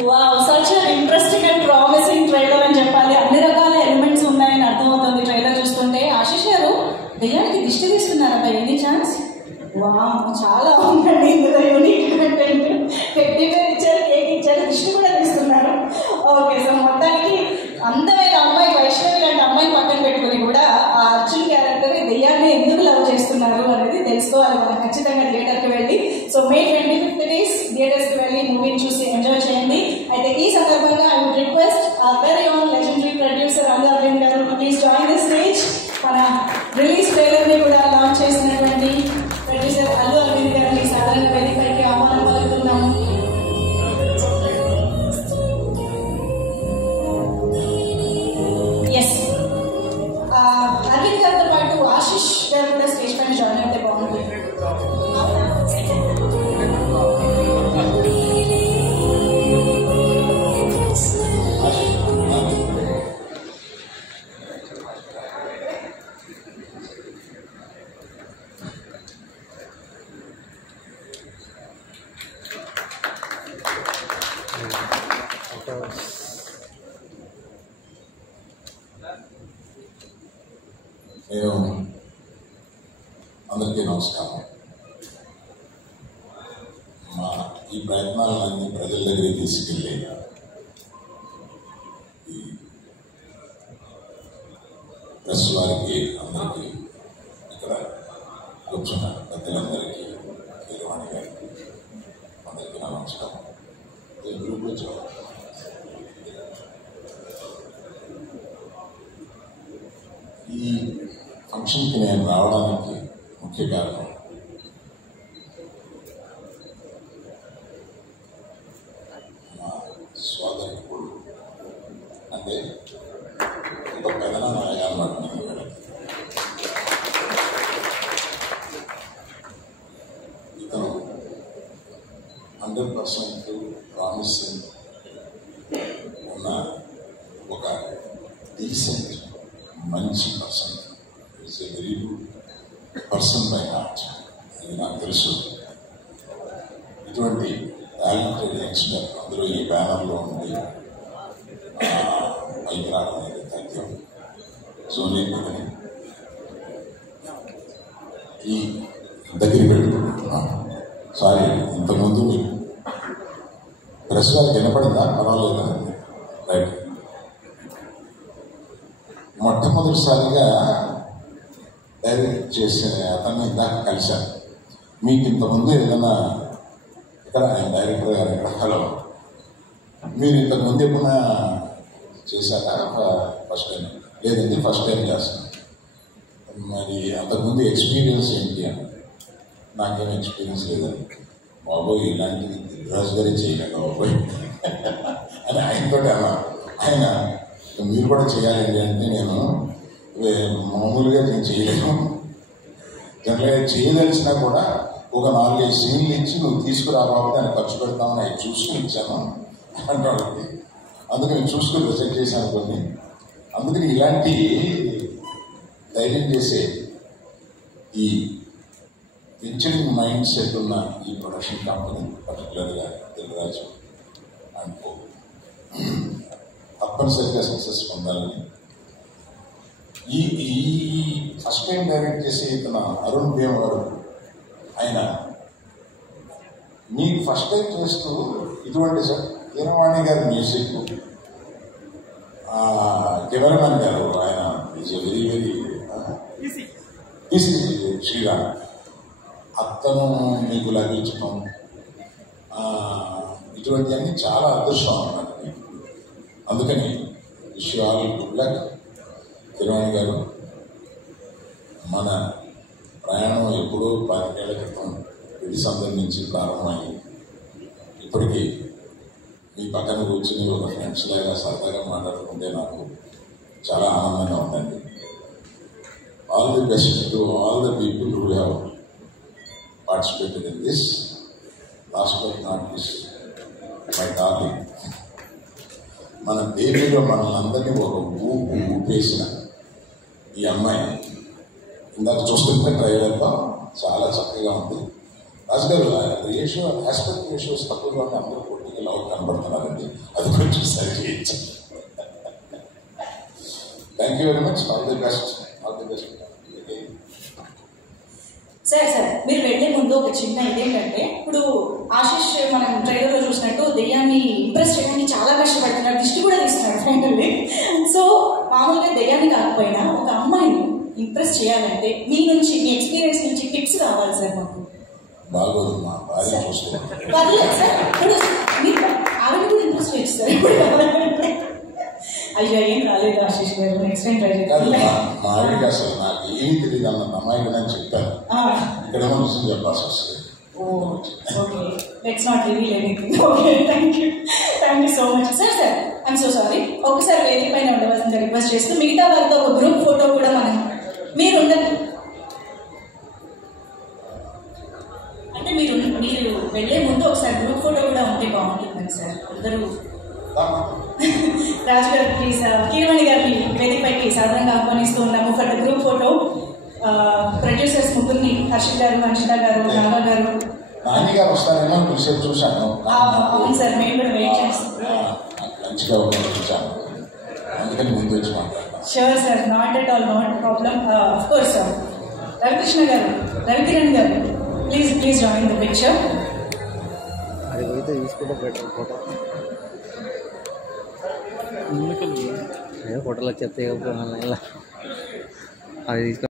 Wow, such interesting and promising trailer అని చెప్పాలి. అన్ని రకాల ఎలిమెంట్స్ ఉన్నాయని అర్థమవుతుంది ట్రైలర్ చూస్తుంటే. ఆశిష్ గారు దెయ్యానికి దిష్టి తీస్తున్నారా బై ఎనీ ఛాన్స్? వావ్, చాలా ఉందండి ఇందులో యూనిక్ కంటెంట్. పెట్టి పేరు ఇచ్చారు, కేక్ ఇచ్చారు, దిష్టి కూడా తీస్తున్నారు. ఓకే, సో మొత్తానికి అందమైన అమ్మాయి వైష్ణవి లాంటి అమ్మాయి పక్కన పెట్టుకుని కూడా ఆ అర్జున్ క్యారెక్టర్ దెయ్యాన్ని ఎందుకు లవ్ చేస్తున్నారు అనేది తెలుసుకోవాలి మనం ఖచ్చితంగా థియేటర్కి వెళ్ళి. సో May 25th థియేటర్స్కి వెళ్ళి మూవీని చూసి ఎంజాయ్ చేయండి. అయితే ఈ సందర్భంగా I would request our very own legendary producer Allu Arvind garu to please join the stage. మన రిలీజ్ ట్రైలర్ ని కూడా లాంచ్ చేసినటువంటి ప్రొడ్యూసర్ అల్లు అరవింద్ గారిని సాధారణ వేదికపైకి ఆహ్వానం పలుకుతున్నాము. ఎస్, అరవింద్ గారితో పాటు ఆశిష్ గారు కూడా స్టేజ్ పైన జాయిన్ అయితే బాగుంటుంది. అందరికీ నమస్కారం. మా ఈ ప్రయత్నాలన్నీ ప్రజల దగ్గరికి తీసుకెళ్ళి ఈ ప్రెస్ వారికి అందరికీ ఇక్కడ కూర్చున్న పెద్దలందరికీ కీరవాణి గారికి అందరికీ నా నమస్కారం. గ్రూప్లో ఈ ఫంక్షన్కి నేను రావడానికి ముఖ్య కారణం మా సోదరుడు అంటే ఒక పెదనాన్న అన్నమాట. ఇతను 100% ప్రామిసింగ్ ఉన్న ఒక డీసెంట్ మంచి person. Is a very good person by heart, అది నాకు తెలుసు. ఇటువంటి టాలెంటెడ్ యంగ్స్టర్ అందరూ ఈ బ్యానర్లో ఉండి పైకి రావడం అనేది తథ్యం. సోనియా ఈ దగ్గరికి పెట్టుకుంటున్నాను. సారీ, ఇంతకుముందు మీకు ప్రెస్ వారికి వినపడిందా? పర్వాలేదా? రైట్. మొట్టమొదటిసారిగా డైరెక్ట్ చేసే అతన్ని ఇందాక కలిశాను. మీకు ఇంతకుముందు ఏదైనా ఇక్కడ ఆయన డైరెక్టర్ గారు ఇక్కడ హలో మీరు ఇంతకుముందు ఏమన్నా చేశారా? ఫస్ట్ టైం లేదండి, ఫస్ట్ టైం చేస్తాను. మరి అంతకుముందు ఎక్స్పీరియన్స్ ఏంటి అని. నాకేం ఎక్స్పీరియన్స్ లేదండి. బాబోయ్, ఇలాంటిది దిల్రాజు గారే చేయలేక బాబోయ్ అని ఆయనతో అన్నా. ఆయన మీరు కూడా చేయాలండి అంటే నేను మామూలుగా నేను చేయలేను. జనరల్గా చేయదలిచినా కూడా ఒక 4-5 సీన్లు ఇచ్చి నువ్వు తీసుకురా బాబు దాన్ని ఖర్చు పెడతామని అవి చూసుకుని ఇచ్చాను అంటాడు. అందుకని చూసుకుని రిజెక్ట్ చేశాను కొన్ని. అందుకని ఇలాంటి ధైర్యం చేసే ఈ వెంచరింగ్ మైండ్ సెట్ ఉన్న ఈ ప్రొడక్షన్ కంపెనీ పర్టికులర్గా దిల్రాజు అనుకో తప్పనిసరిగా సక్సెస్ పొందాలని. ఈ ఫస్ట్ టైం డైరెక్ట్ చేసే ఇతను అరుణ్ దేవ్ గారు, ఆయన మీకు ఫస్ట్ టైం చేస్తూ ఇటువంటి కీరవాణి గారి మ్యూజిక్, కెమెరామెన్ గారు ఆయన is a very very easy Sriram, అతను మీకు లభించడం ఇటువంటివన్నీ చాలా అదృష్టం అన్నమాట. అందుకని wish you all good luck. Keeravani గారు, మన ప్రయాణం ఎప్పుడో 15 ఏళ్ల క్రితం విడిసందరి నుంచి ప్రారంభమైంది. ఇప్పటికీ మీ పక్కన కూర్చుని ఒక ఫ్రెండ్స్ లాగా సరదాగా మాట్లాడుకుంటే నాకు చాలా ఆనందంగా ఉందండి. All the best to all the people who have participated in this. Last but not least my darling, మన బేబీలో మనల్ని అందరినీ ఒక ఊపేసిన ఈ అమ్మాయి ఇందాక చూస్తుంటే ట్రైలర్లో చాలా చక్కగా ఉంది. రాజు గారు రేషియో ఆస్పెక్ట్ రేషియోస్ తక్కువగా అందరూ పొలిటికల్ ఇలా కనబడుతున్నారండి, అది కొంచెం సరి చేయొచ్చు. Thank you very much. All the best. All the best. Sir మీరు వెళ్లే ముందు ఒక చిన్న ఇదేంటంటే, ఇప్పుడు ఆశిష్ మనం ట్రైలర్ లో చూసినట్టు దెయ్యాన్ని ఇంప్రెస్ చేయడానికి చాలా కష్టపడుతున్నాడు, దిష్టి కూడా తీస్తున్నాడు ఫైనల్లీ. సో మామూలుగా దెయ్యాన్ని కాకపోయినా ఒక అమ్మాయిని ఇంప్రెస్ చేయాలంటే మీ నుంచి, మీ ఎక్స్పీరియన్స్ నుంచి టిప్స్ కావాలి సార్ మాకు. బాగోదు, మా భార్య చూస్తున్నాం. పర్లేదు సార్, ఇప్పుడు మీరు ఆవిడ కూడా ఇంప్రెస్ చేయొచ్చు సార్. ఇప్పుడు అయ్యో ఏం రాలేదు ఆశిష్ గారు, నెక్స్ట్ టైం ట్రై చేయాలి. మా ఆవిడకి అసలు నాకు ఏం తెలియదు అన్న అమ్మాయి అని చెప్పాను, ఇక్కడేమో నిజం చెప్పాల్సి వస్తుంది. Okay, let's not reveal anything. Okay, thank you so much sir. I'm so sorry. ఒకసారి వేదిక పైన ఉండవలసిందిగా రిక్వెస్ట్ చేస్తూ, మిగతా వారితో ఒక గ్రూప్ ఫోటో కూడా మనం మీరు ఉండదు అంటే మీరు వెళ్ళే ముందు ఒకసారి గ్రూప్ ఫోటో కూడా ఉంటే బాగుంటుందండి సార్. అందరూ రాజు గారు ప్లీజ్, కీరవాణి గారిని వేదికపైకి సాధారణంగా ఆహ్వానిస్తూ ఉన్నాము for the group photo. Producers ముగ్గురిని, హర్షిత్ గారు, మంచిత గారు, నాగా గారు. నాని గారు వస్తారేమో చూశాను. అవును సార్, మేము కూడా వెయిట్ చేస్తున్నాం. మంచిగా చూశాను, అందుకని ముందు వచ్చి మాట్లాడతాను. Sure sir, not at all, not problem. Of course sir. Ravikrishna గారు, రవికిరణ్ గారు, ప్లీజ్ జాయిన్ ద పిక్చర్. అది పోయితే తీసుకుంటే బెటర్ ఫోటో. ఫోటోలు వచ్చేస్తాయి, అది తీసుకుంటే